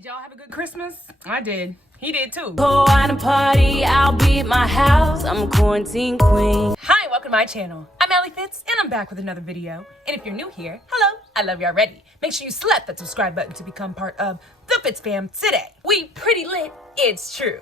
Did y'all have a good Christmas? I did. He did too. Go out and party, I'll be at my house. I'm a quarantine queen. Hi, welcome to my channel. I'm Alli Fitz, and I'm back with another video. And if you're new here, hello, I love you already. Make sure you slap that subscribe button to become part of the FITZFAM today. We pretty lit, it's true.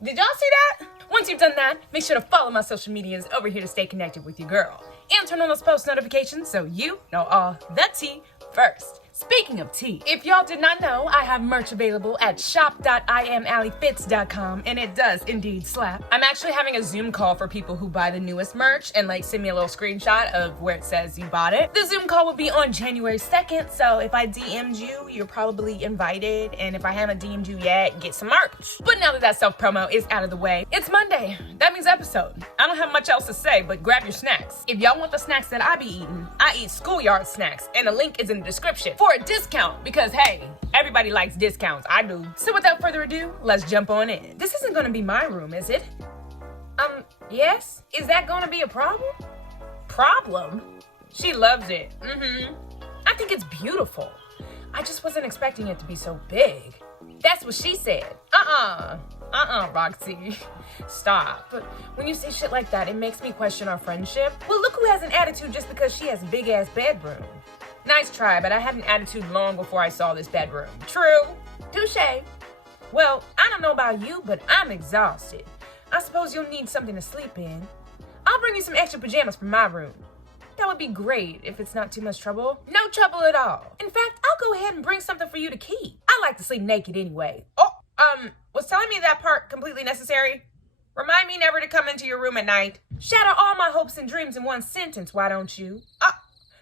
Did y'all see that? Once you've done that, make sure to follow my social medias over here to stay connected with your girl. And turn on those post notifications so you know all the tea first. Speaking of tea, if y'all did not know, I have merch available at shop.iamallifitz.com, and it does indeed slap. I'm actually having a Zoom call for people who buy the newest merch and send me a little screenshot of where it says you bought it. The Zoom call will be on January 2nd, so if I DM'd you, you're probably invited, and if I haven't DM'd you yet, get some merch. But now that self-promo is out of the way, it's Monday. That means episode. I don't have much else to say, but grab your snacks. If y'all want the snacks that I be eating, I eat schoolyard snacks, and the link is in the description for a discount, because hey, everybody likes discounts. I do. So without further ado, let's jump on in. This isn't gonna be my room, is it? Yes? Is that gonna be a problem? Problem? She loves it. I think it's beautiful. I just wasn't expecting it to be so big. That's what she said. Roxy. Stop. But when you say shit like that, it makes me question our friendship. Well, look who has an attitude just because she has a big ass bedroom. Nice try, but I had an attitude long before I saw this bedroom. True. Touché. Well, I don't know about you, but I'm exhausted. I suppose you'll need something to sleep in. I'll bring you some extra pajamas from my room. That would be great if it's not too much trouble. No trouble at all. In fact, I'll go ahead and bring something for you to keep. I like to sleep naked anyway. Was telling me that part completely necessary? Remind me never to come into your room at night. Shatter all my hopes and dreams in one sentence, why don't you?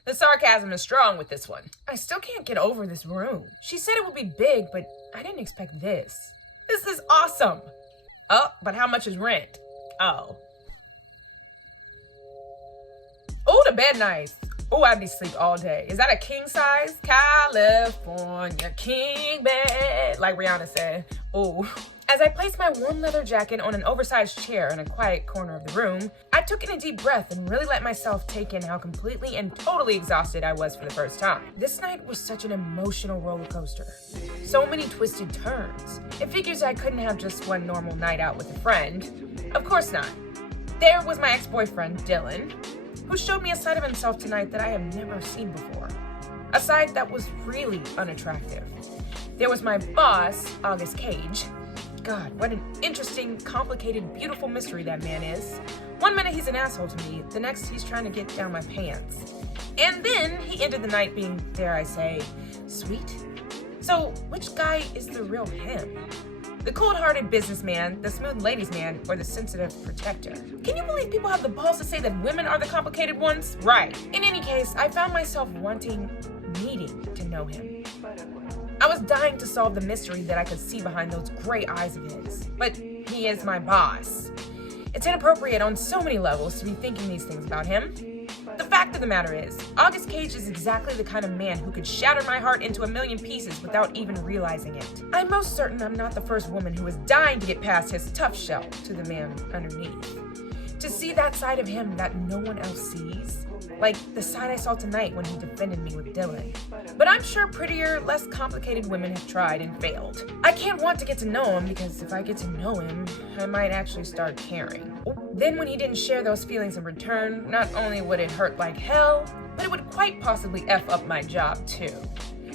The sarcasm is strong with this one. I still can't get over this room. She said it would be big, but I didn't expect this. This is awesome. Oh, but how much is rent? Oh, the bed nice. Oh, I'd be asleep all day. Is that a king size? California king bed, like Rihanna said. Oh. As I placed my warm leather jacket on an oversized chair in a quiet corner of the room, I took in a deep breath and really let myself take in how completely and totally exhausted I was for the first time. This night was such an emotional roller coaster. So many twisted turns. It figures I couldn't have just one normal night out with a friend. Of course not. There was my ex-boyfriend, Dylan, who showed me a side of himself tonight that I have never seen before. A side that was really unattractive. There was my boss, August Cage. God, what an interesting, complicated, beautiful mystery that man is. One minute he's an asshole to me, the next he's trying to get down my pants. And then he ended the night being, dare I say, sweet. So, which guy is the real him? The cold-hearted businessman, the smooth ladies man, or the sensitive protector? Can you believe people have the balls to say that women are the complicated ones? Right. In any case, I found myself needing to know him. I was dying to solve the mystery that I could see behind those gray eyes of his. But he is my boss. It's inappropriate on so many levels to be thinking these things about him. The fact of the matter is, August Cage is exactly the kind of man who could shatter my heart into a million pieces without even realizing it. I'm most certain I'm not the first woman who is dying to get past his tough shell to the man underneath. To see that side of him that no one else sees. Like the side I saw tonight when he defended me with Dylan. But I'm sure prettier, less complicated women have tried and failed. I can't want to get to know him because if I get to know him, I might actually start caring. Then when he didn't share those feelings in return, not only would it hurt like hell, but it would quite possibly F up my job too.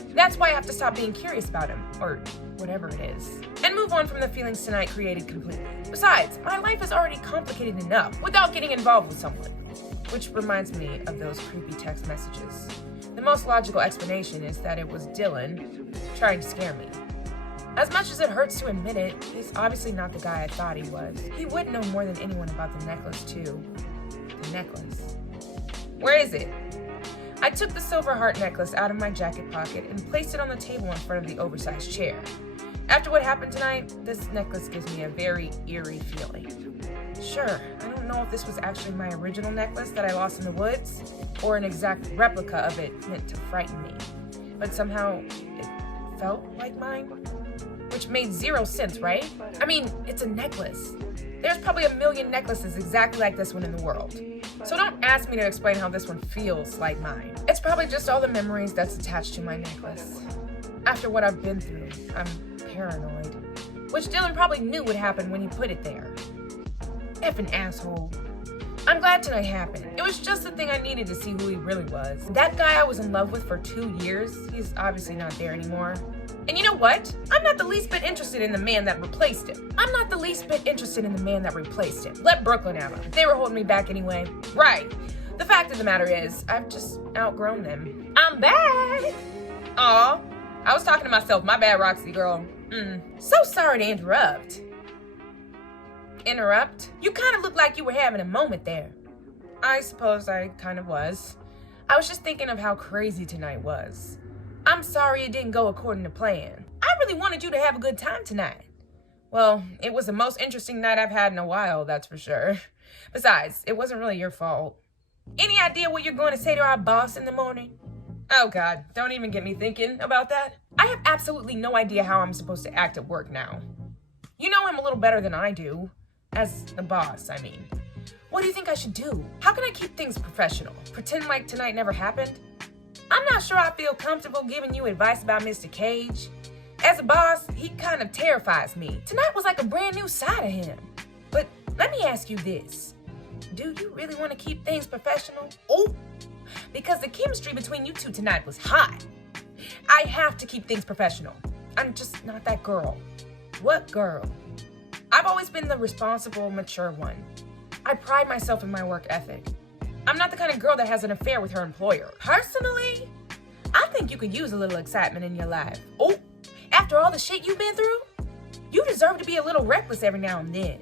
That's why I have to stop being curious about him, or whatever it is, and move on from the feelings tonight created completely. Besides, my life is already complicated enough without getting involved with someone. Which reminds me of those creepy text messages. The most logical explanation is that it was Dylan trying to scare me. As much as it hurts to admit it, he's obviously not the guy I thought he was. He would know more than anyone about the necklace too. The necklace. Where is it? I took the silver heart necklace out of my jacket pocket and placed it on the table in front of the oversized chair. After what happened tonight, this necklace gives me a very eerie feeling. Sure, I don't know if this was actually my original necklace that I lost in the woods, or an exact replica of it meant to frighten me, but somehow it felt like mine, which made zero sense, right? I mean, it's a necklace. There's probably a million necklaces exactly like this one in the world. So don't ask me to explain how this one feels like mine. It's probably just all the memories that's attached to my necklace. After what I've been through, I'm paranoid. Which Dylan probably knew would happen when he put it there. Effing asshole. I'm glad tonight happened. It was just the thing I needed to see who he really was. That guy I was in love with for 2 years, he's obviously not there anymore. And you know what? I'm not the least bit interested in the man that replaced him. Let Brooklyn have him. They were holding me back anyway. Right. The fact of the matter is, I've just outgrown them. I'm back! Aw, I was talking to myself. My bad, Roxy girl. So sorry to interrupt. Interrupt? You kind of looked like you were having a moment there. I suppose I kind of was. I was just thinking of how crazy tonight was. I'm sorry it didn't go according to plan. I really wanted you to have a good time tonight. Well, it was the most interesting night I've had in a while, that's for sure. Besides, it wasn't really your fault. Any idea what you're going to say to our boss in the morning? Oh God, don't even get me thinking about that. I have absolutely no idea how I'm supposed to act at work now. You know him a little better than I do. As the boss, I mean. What do you think I should do? How can I keep things professional? Pretend like tonight never happened? I'm not sure I feel comfortable giving you advice about Mr. Cage. As a boss, he kind of terrifies me. Tonight was like a brand new side of him. But let me ask you this. Do you really want to keep things professional? Oh, because the chemistry between you two tonight was hot. I have to keep things professional. I'm just not that girl. What girl? I've always been the responsible, mature one. I pride myself in my work ethic. I'm not the kind of girl that has an affair with her employer. Personally, I think you could use a little excitement in your life. Oh, after all the shit you've been through, you deserve to be a little reckless every now and then.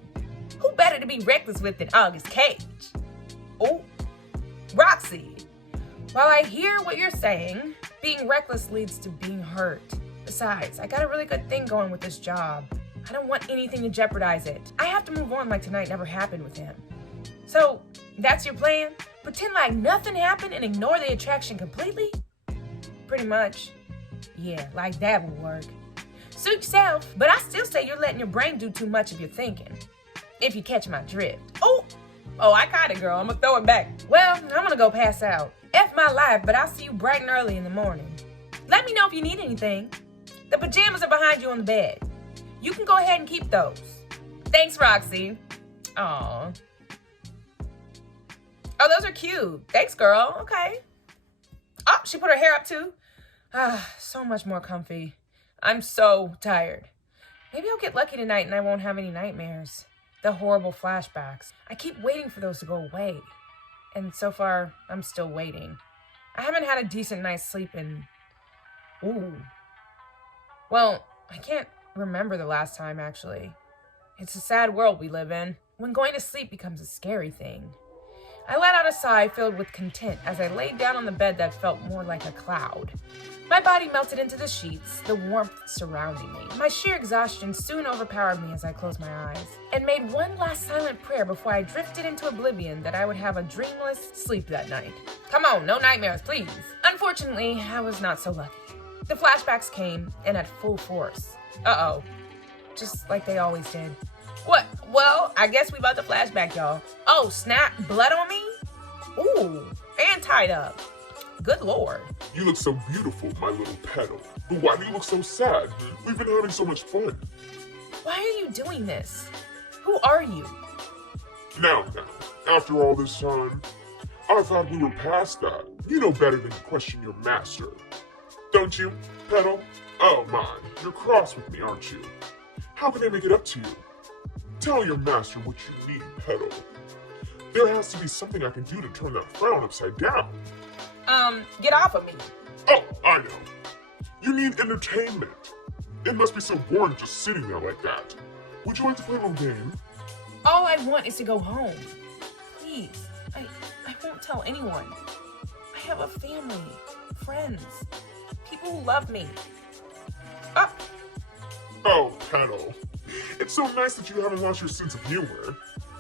Who better to be reckless with than August Cage? Oh, Roxy. While I hear what you're saying, being reckless leads to being hurt. Besides, I got a really good thing going with this job. I don't want anything to jeopardize it. I have to move on like tonight never happened with him. So, that's your plan? Pretend like nothing happened and ignore the attraction completely? Pretty much. Yeah, like that will work. Suit yourself, but I still say you're letting your brain do too much of your thinking. If you catch my drift. Oh, I got it, girl. I'm gonna throw it back. Well, I'm gonna go pass out. F my life, but I'll see you bright and early in the morning. Let me know if you need anything. The pajamas are behind you on the bed. You can go ahead and keep those. Thanks, Roxy. Aw. Oh, those are cute. Thanks, girl. Okay. Oh, she put her hair up too. So much more comfy. I'm so tired. Maybe I'll get lucky tonight and I won't have any nightmares. The horrible flashbacks. I keep waiting for those to go away. And so far, I'm still waiting. I haven't had a decent night's sleep in... Ooh. Well, I can't remember the last time, actually. It's a sad world we live in, when going to sleep becomes a scary thing. I let out a sigh filled with content as I laid down on the bed that felt more like a cloud. My body melted into the sheets, the warmth surrounding me. My sheer exhaustion soon overpowered me as I closed my eyes, and made one last silent prayer before I drifted into oblivion that I would have a dreamless sleep that night. Come on, no nightmares, please. Unfortunately, I was not so lucky. The flashbacks came, and at full force. Uh-oh. Just like they always did. What? Well, I guess we about to flashback, y'all. Oh, snap. Blood on me? Ooh. And tied up. Good Lord. You look so beautiful, my little petal. But why do you look so sad? We've been having so much fun. Why are you doing this? Who are you? Now, after all this time, I thought we were past that. You know better than to question your master. Don't you, Petal? Oh my, you're cross with me, aren't you? How can I make it up to you? Tell your master what you need, Petal. There has to be something I can do to turn that frown upside down. Get off of me. Oh, I know. You need entertainment. It must be so boring just sitting there like that. Would you like to play a little game? All I want is to go home. Please, I won't tell anyone. I have a family, friends, people who love me. Oh, Petal. It's so nice that you haven't lost your sense of humor.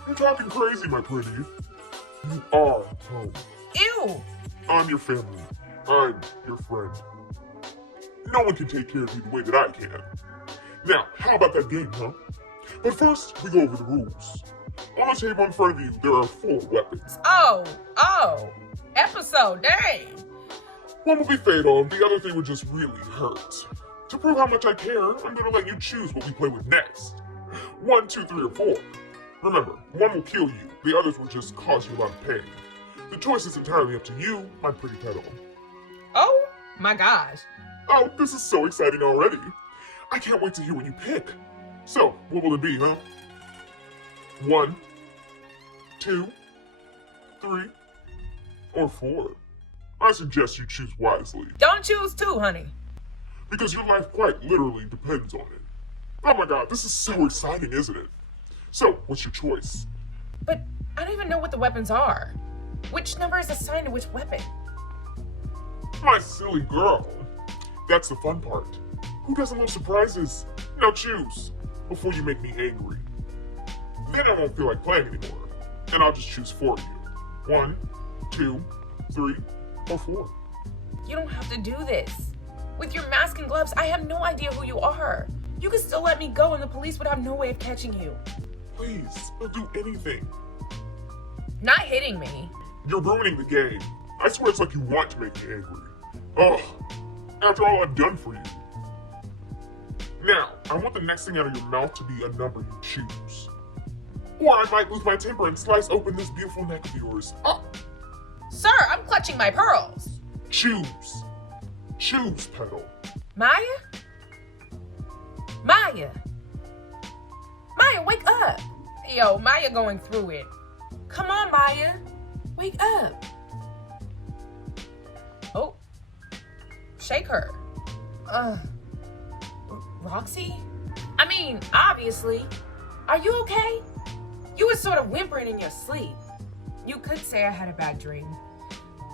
You're talking crazy, my pretty. You are home. Ew! I'm your family. I'm your friend. No one can take care of you the way that I can. Now, how about that game, huh? But first, we go over the rules. On the table in front of you, there are 4 weapons. Oh, episode, dang. One will be fatal, the other 3 will just really hurt. To prove how much I care, I'm going to let you choose what we play with next. 1, 2, 3, or 4. Remember, one will kill you, the others will just cause you a lot of pain. The choice is entirely up to you, my pretty petal. Oh my gosh. Oh, this is so exciting already. I can't wait to hear what you pick. So, what will it be, huh? 1, 2, 3, or 4? I suggest you choose wisely. Don't choose 2, honey. Because your life quite literally depends on it. Oh my god, this is so exciting, isn't it? So, what's your choice? But I don't even know what the weapons are. Which number is assigned to which weapon? My silly girl. That's the fun part. Who doesn't love surprises? Now choose, before you make me angry. Then I won't feel like playing anymore, and I'll just choose for you. 1, 2, 3, or 4. You don't have to do this. With your mask and gloves, I have no idea who you are. You could still let me go and the police would have no way of catching you. Please, I'll do anything. Not hitting me. You're ruining the game. I swear it's like you want to make me angry. Ugh, after all I've done for you. Now, I want the next thing out of your mouth to be a number you choose. Or I might lose my temper and slice open this beautiful neck of yours. Sir, I'm clutching my pearls. Choose. Choose, Petal. Maya? Maya, wake up. Yo, Maya going through it. Come on, Maya. Wake up. Oh. Shake her. Roxy? I mean, obviously. Are you okay? You were sort of whimpering in your sleep. You could say I had a bad dream.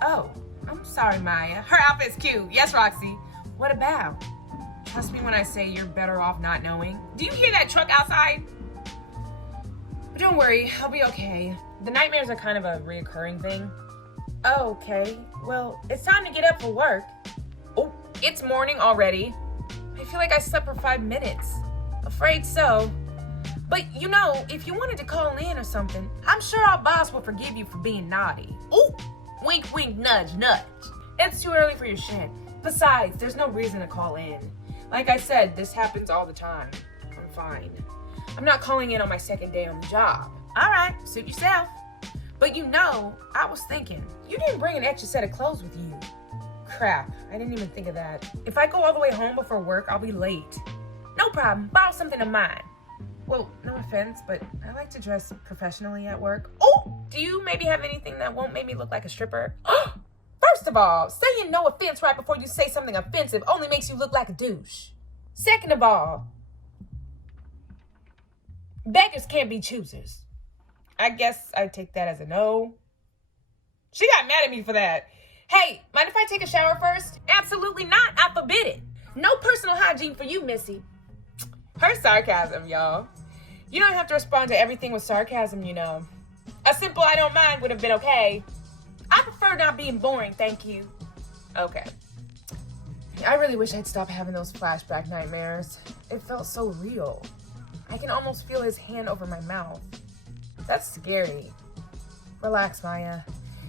Oh, I'm sorry, Maya. Her outfit's cute. Yes, Roxy. What about? Trust me when I say you're better off not knowing. Do you hear that truck outside? But don't worry, I'll be okay. The nightmares are kind of a reoccurring thing. Oh, okay. Well, it's time to get up for work. Oh, it's morning already. I feel like I slept for 5 minutes. Afraid so. But you know, if you wanted to call in or something, I'm sure our boss will forgive you for being naughty. Ooh, wink, wink, nudge, nudge. It's too early for your shit. Besides, there's no reason to call in. Like I said, this happens all the time. I'm fine. I'm not calling in on my second day on the job. All right, suit yourself. But you know, I was thinking, you didn't bring an extra set of clothes with you. Crap, I didn't even think of that. If I go all the way home before work, I'll be late. No problem, borrow something of mine. Well, no offense, but I like to dress professionally at work. Oh, do you maybe have anything that won't make me look like a stripper? First of all, saying no offense right before you say something offensive only makes you look like a douche. Second of all, beggars can't be choosers. I guess I take that as a no. She got mad at me for that. Hey, mind if I take a shower first? Absolutely not. I forbid it. No personal hygiene for you, Missy. Her sarcasm, y'all. You don't have to respond to everything with sarcasm, you know. A simple I don't mind would have been okay. I prefer not being boring, thank you. Okay. I really wish I'd stop having those flashback nightmares. It felt so real. I can almost feel his hand over my mouth. That's scary. Relax, Maya.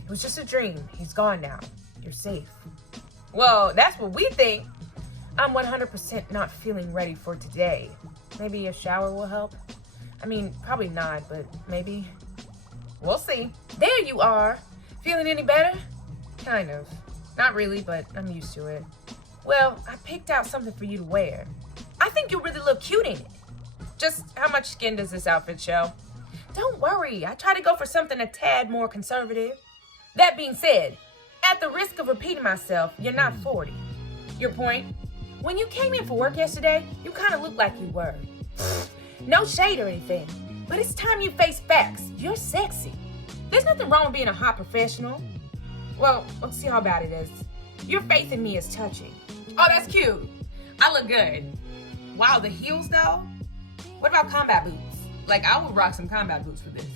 It was just a dream. He's gone now. You're safe. Well, that's what we think. I'm 100% not feeling ready for today. Maybe a shower will help? I mean, probably not, but maybe. We'll see. There you are. Feeling any better? Kind of. Not really, but I'm used to it. Well, I picked out something for you to wear. I think you'll really look cute in it. Just how much skin does this outfit show? Don't worry, I try to go for something a tad more conservative. That being said, at the risk of repeating myself, you're not 40. Your point? When you came in for work yesterday, you kind of looked like you were. No shade or anything, but it's time you face facts. You're sexy. There's nothing wrong with being a hot professional. Well, let's see how bad it is. Your faith in me is touching. Oh, that's cute. I look good. Wow, the heels though? What about combat boots? Like, I would rock some combat boots for this.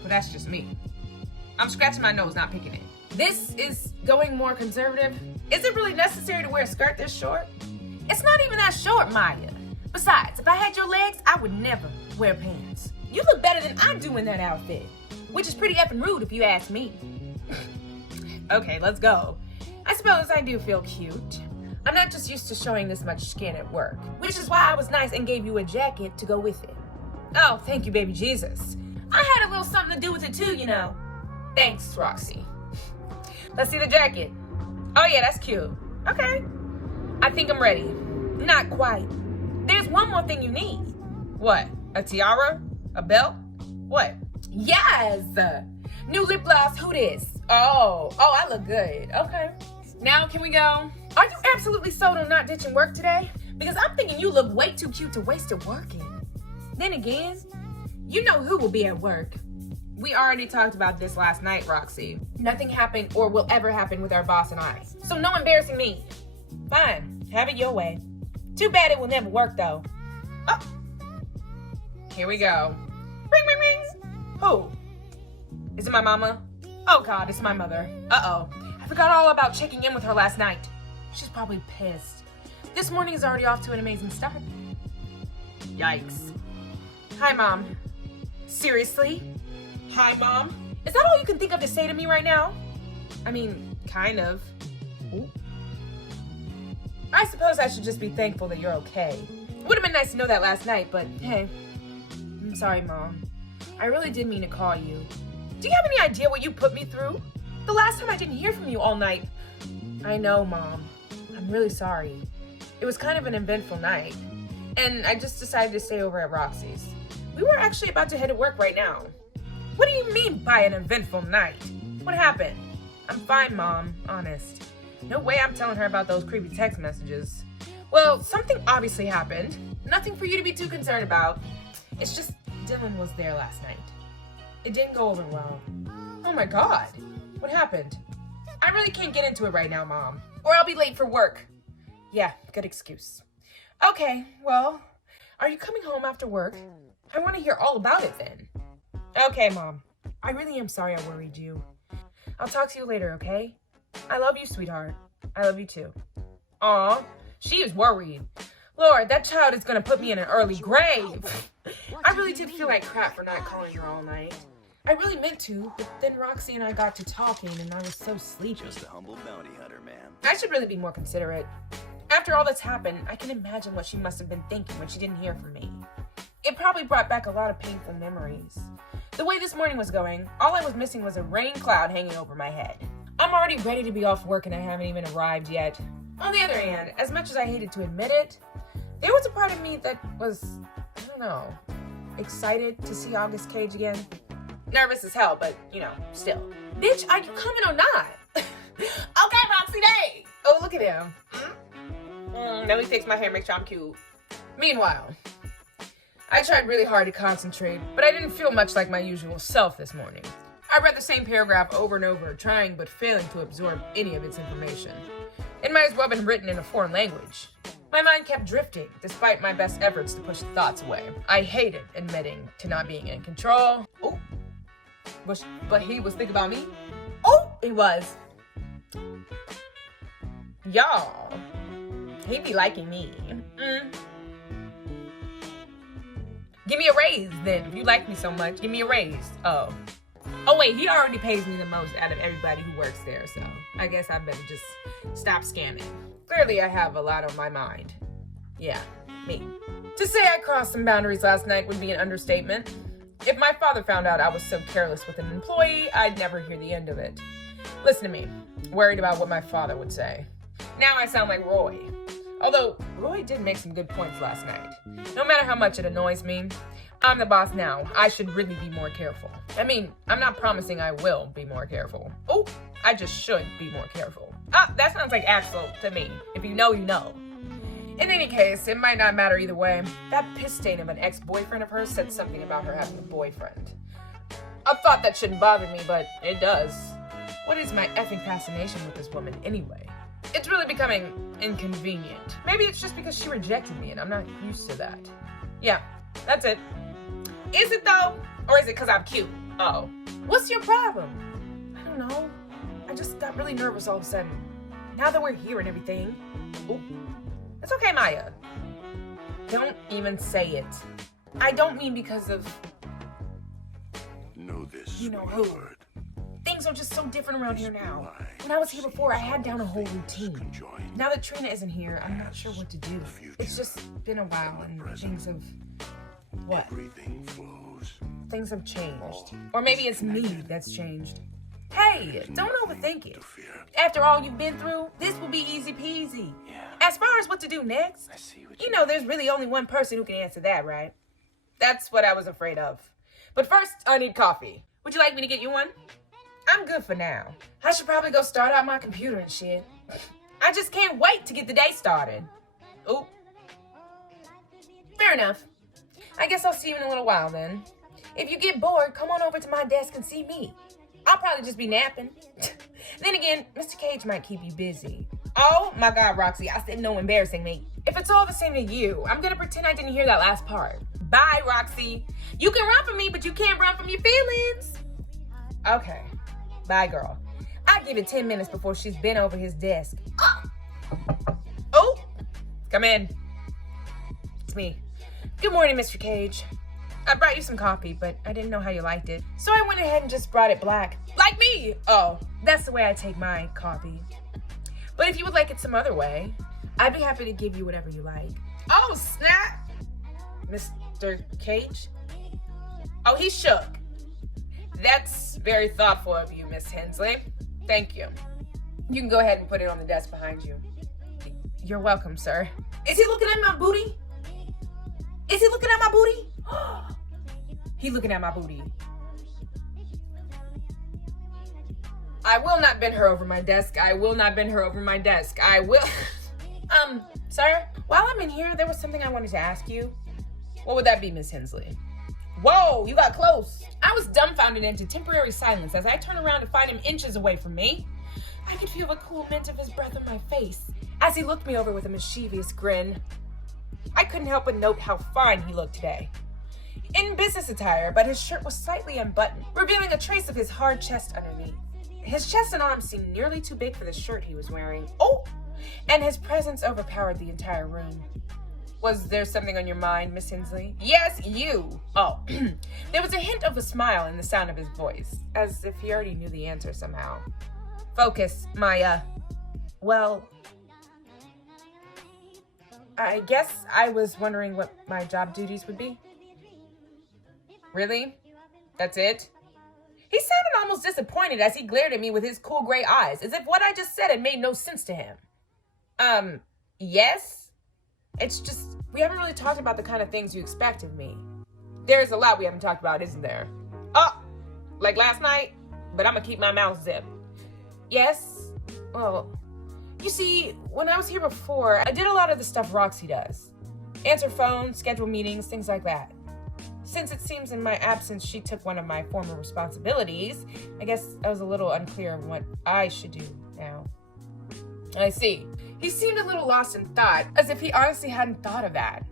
But that's just me. I'm scratching my nose, not picking it. This is going more conservative. Is it really necessary to wear a skirt this short? It's not even that short, Maya. Besides, if I had your legs, I would never wear pants. You look better than I do in that outfit, which is pretty effing rude if you ask me. Okay, let's go. I suppose I do feel cute. I'm not just used to showing this much skin at work, which is why I was nice and gave you a jacket to go with it. Oh, thank you, baby Jesus. I had a little something to do with it too, you know. Thanks, Roxy. Let's see the jacket. Oh yeah, that's cute. Okay. I think I'm ready. Not quite. There's one more thing you need. What? A tiara? A belt? What? Yes! New lip gloss, who this? Oh, I look good. Okay. Now can we go? Are you absolutely sold on not ditching work today? Because I'm thinking you look way too cute to waste it working. Then again, you know who will be at work. We already talked about this last night, Roxy. Nothing happened or will ever happen with our boss and I. So no embarrassing me. Fine, have it your way. Too bad it will never work though. Oh, here we go. Ring, ring, ring. Who? Is it my mama? Oh God, it's my mother. Uh-oh. I forgot all about checking in with her last night. She's probably pissed. This morning is already off to an amazing start. Yikes. Hi, Mom. Seriously? Hi, Mom. Is that all you can think of to say to me right now? I mean, kind of. Ooh. I suppose I should just be thankful that you're okay. It would have been nice to know that last night, but hey. I'm sorry, Mom. I really did mean to call you. Do you have any idea what you put me through? The last time I didn't hear from you all night. I know, Mom. I'm really sorry. It was kind of an eventful night, and I just decided to stay over at Roxy's. We were actually about to head to work right now. What do you mean by an eventful night? What happened? I'm fine, Mom, honest. No way I'm telling her about those creepy text messages. Well, something obviously happened. Nothing for you to be too concerned about. It's just Dylan was there last night. It didn't go over well. Oh my God. What happened? I really can't get into it right now, Mom, or I'll be late for work. Yeah, good excuse. Okay, well, are you coming home after work? I want to hear all about it then. Okay, Mom. I really am sorry I worried you. I'll talk to you later, okay? I love you, sweetheart. I love you too. Aw, she is worried. Lord, that child is gonna put me in an early grave. I really did feel like crap for not calling her all night. I really meant to, but then Roxy and I got to talking and I was so sleepy. Just a humble bounty hunter, man. I should really be more considerate. After all that's happened, I can imagine what she must have been thinking when she didn't hear from me. It probably brought back a lot of painful memories. The way this morning was going, all I was missing was a rain cloud hanging over my head. I'm already ready to be off work and I haven't even arrived yet. On the other hand, as much as I hated to admit it, there was a part of me that was, I don't know, excited to see August Cage again. Nervous as hell, but, you know, still. Bitch, are you coming or not? Okay, Roxy Day! Oh, look at him. Let me fix my hair, make sure I'm cute. Meanwhile, I tried really hard to concentrate, but I didn't feel much like my usual self this morning. I read the same paragraph over and over, trying but failing to absorb any of its information. It might as well have been written in a foreign language. My mind kept drifting, despite my best efforts to push the thoughts away. I hated admitting to not being in control. Oh, but he was thinking about me? Oh, he was. Y'all, he be liking me. Give me a raise then. If you like me so much, give me a raise. Oh wait, he already pays me the most out of everybody who works there, so I guess I better just stop scamming. Clearly I have a lot on my mind. Yeah, me. To say I crossed some boundaries last night would be an understatement. If my father found out I was so careless with an employee, I'd never hear the end of it. Listen to me, worried about what my father would say. Now I sound like Roy. Although, Roy did make some good points last night. No matter how much it annoys me, I'm the boss now. I should really be more careful. I mean, I'm not promising I will be more careful. Oh, I just should be more careful. Ah, that sounds like Axel to me. If you know, you know. In any case, it might not matter either way. That piss stain of an ex-boyfriend of hers said something about her having a boyfriend. I thought that shouldn't bother me, but it does. What is my effing fascination with this woman anyway? It's really becoming inconvenient. Maybe it's just because she rejected me and I'm not used to that. Yeah, that's it. Is it though? Or is it because I'm cute? Uh-oh. What's your problem? I don't know. I just got really nervous all of a sudden. now that we're here and everything. Oh, it's okay, Maya. Don't even say it. I don't mean because of... Know this, You know who? sweetheart. Things are just so different around here now. When I was here before, I had down a whole routine. Now that Trina isn't here, I'm not sure what to do. It's just been a while and things have... What? Everything flows. Things have changed. Or maybe it's me that's changed. Hey, don't overthink it. After all you've been through, this will be easy peasy. As far as what to do next, you know there's really only one person who can answer that, right? That's what I was afraid of. But first, I need coffee. Would you like me to get you one? I'm good for now. I should probably go start out my computer and shit. I just can't wait to get the day started. Ooh. Fair enough. I guess I'll see you in a little while then. If you get bored, come on over to my desk and see me. I'll probably just be napping. Then again, Mr. Cage might keep you busy. Oh my God, Roxy, I said no embarrassing me. If it's all the same to you, I'm gonna pretend I didn't hear that last part. Bye, Roxy. You can run from me, but you can't run from your feelings. Okay, bye, girl. I give it 10 minutes before she's been over his desk. Oh, come in. It's me. Good morning, Mr. Cage. I brought you some coffee, but I didn't know how you liked it. So I went ahead and just brought it black. Like me! Oh, that's the way I take my coffee. But if you would like it some other way, I'd be happy to give you whatever you like. Oh, snap! Mr. Cage? Oh, he shook. That's very thoughtful of you, Miss Hensley. Thank you. You can go ahead and put it on the desk behind you. You're welcome, sir. Is he looking at my booty? Is he looking at my booty? He looking at my booty. I will not bend her over my desk. I will not bend her over my desk. I will. Sir, while I'm in here, there was something I wanted to ask you. What would that be, Miss Hensley? Whoa, you got close. I was dumbfounded into temporary silence as I turned around to find him inches away from me. I could feel the cool mint of his breath on my face as he looked me over with a mischievous grin. I couldn't help but note how fine he looked today. In business attire, but his shirt was slightly unbuttoned, revealing a trace of his hard chest underneath. His chest and arms seemed nearly too big for the shirt he was wearing. Oh! And his presence overpowered the entire room. Was there something on your mind, Miss Hensley? Yes, you! Oh. There was a hint of a smile in the sound of his voice, as if he already knew the answer somehow. Focus, Maya. Well, I guess I was wondering what my job duties would be. Really? That's it? He sounded almost disappointed as he glared at me with his cool gray eyes, as if what I just said had made no sense to him. Yes? It's just, we haven't really talked about the kind of things you expect of me. There's a lot we haven't talked about, isn't there? Oh, like last night? But I'm gonna keep my mouth zipped. Yes? Well, you see, when I was here before, I did a lot of the stuff Roxy does. Answer phones, schedule meetings, things like that. Since it seems in my absence she took one of my former responsibilities, I guess I was a little unclear on what I should do now. I see. He seemed a little lost in thought, as if he honestly hadn't thought of that.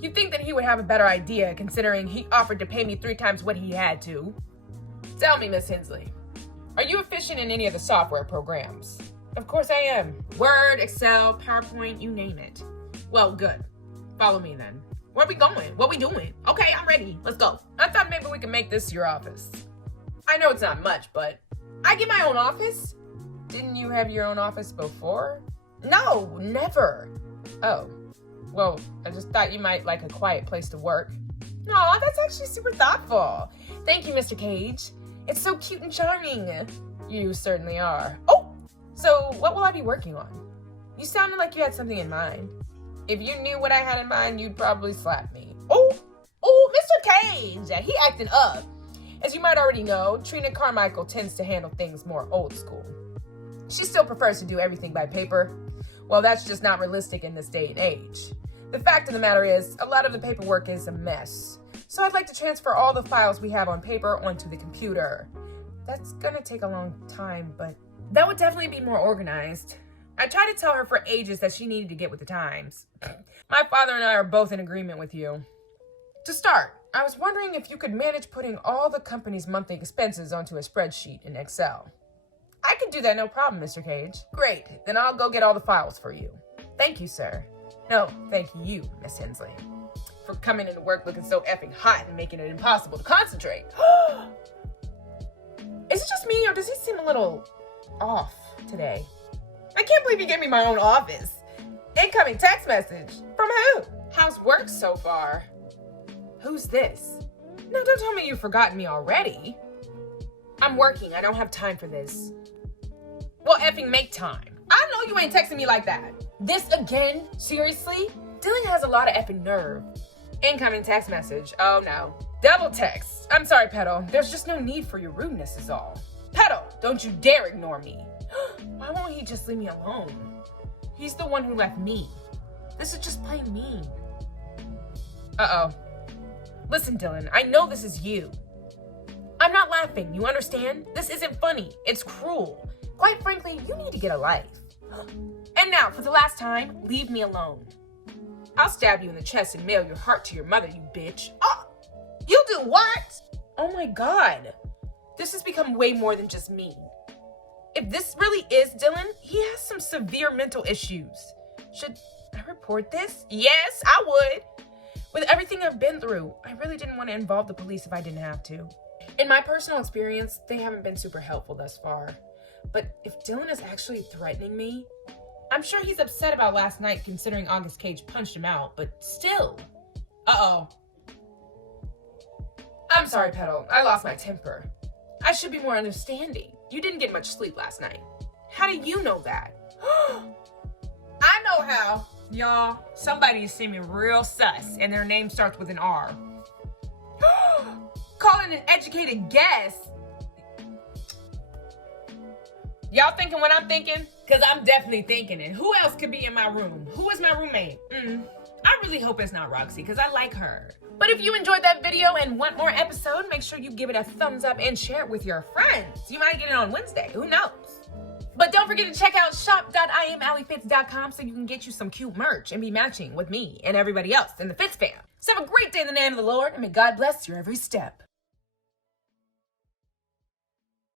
You'd think that he would have a better idea, considering he offered to pay me 3 times what he had to. Tell me, Miss Hensley, are you efficient in any of the software programs? Of course I am. Word, Excel, PowerPoint, you name it. Well, good. Follow me then. Where we going? What we doing? Okay, I'm ready. Let's go. I thought maybe we could make this your office. I know it's not much, but I get my own office? Didn't you have your own office before? No, never. Oh, well, I just thought you might like a quiet place to work. Aw, that's actually super thoughtful. Thank you, Mr. Cage. It's so cute and charming. You certainly are. Oh, so what will I be working on? You sounded like you had something in mind. If you knew what I had in mind, you'd probably slap me. Oh, Mr. Cage, he acting up. As you might already know, Trina Carmichael tends to handle things more old school. She still prefers to do everything by paper. Well, that's just not realistic in this day and age. The fact of the matter is, a lot of the paperwork is a mess. So I'd like to transfer all the files we have on paper onto the computer. That's gonna take a long time, but that would definitely be more organized. I tried to tell her for ages that she needed to get with the times. My father and I are both in agreement with you. To start, I was wondering if you could manage putting all the company's monthly expenses onto a spreadsheet in Excel. I can do that, no problem, Mr. Cage. Great, then I'll go get all the files for you. Thank you, sir. No, thank you, Miss Hensley, for coming into work looking so effing hot and making it impossible to concentrate. Is it just me, or does he seem a little off today? I can't believe he gave me my own office. Incoming text message. From who? How's work so far? Who's this? No, don't tell me you've forgotten me already. I'm working. I don't have time for this. Well, effing make time. I know you ain't texting me like that. This again? Seriously? Dylan has a lot of effing nerve. Incoming text message. Oh no. Double text. I'm sorry, Petal. There's just no need for your rudeness is all. Petal, don't you dare ignore me. Why won't he just leave me alone? He's the one who left me. This is just plain mean. Uh-oh. Listen, Dylan, I know this is you. I'm not laughing, you understand? This isn't funny. It's cruel. Quite frankly, you need to get a life. And now, for the last time, leave me alone. I'll stab you in the chest and mail your heart to your mother, you bitch. Oh, you do what? Oh my God. This has become way more than just me. If this really is Dylan, he has some severe mental issues. Should I report this? Yes, I would. With everything I've been through, I really didn't want to involve the police if I didn't have to. In my personal experience, they haven't been super helpful thus far. But if Dylan is actually threatening me, I'm sure he's upset about last night considering August Cage punched him out, but still. Uh-oh. I'm sorry, Petal. I lost my temper. I should be more understanding. You didn't get much sleep last night. How do you know that? I know how. Y'all, somebody's seeming real sus, and their name starts with an R. Calling an educated guess. Y'all thinking what I'm thinking? Because I'm definitely thinking it. Who else could be in my room? Who is my roommate? I really hope it's not Roxy, because I like her. But if you enjoyed that video and want more episode, make sure you give it a thumbs up and share it with your friends. You might get it on Wednesday. Who knows? But don't forget to check out shop.IamAlliFitz.com so you can get you some cute merch and be matching with me and everybody else in the FITZFAM. So have a great day in the name of the Lord, and may God bless your every step.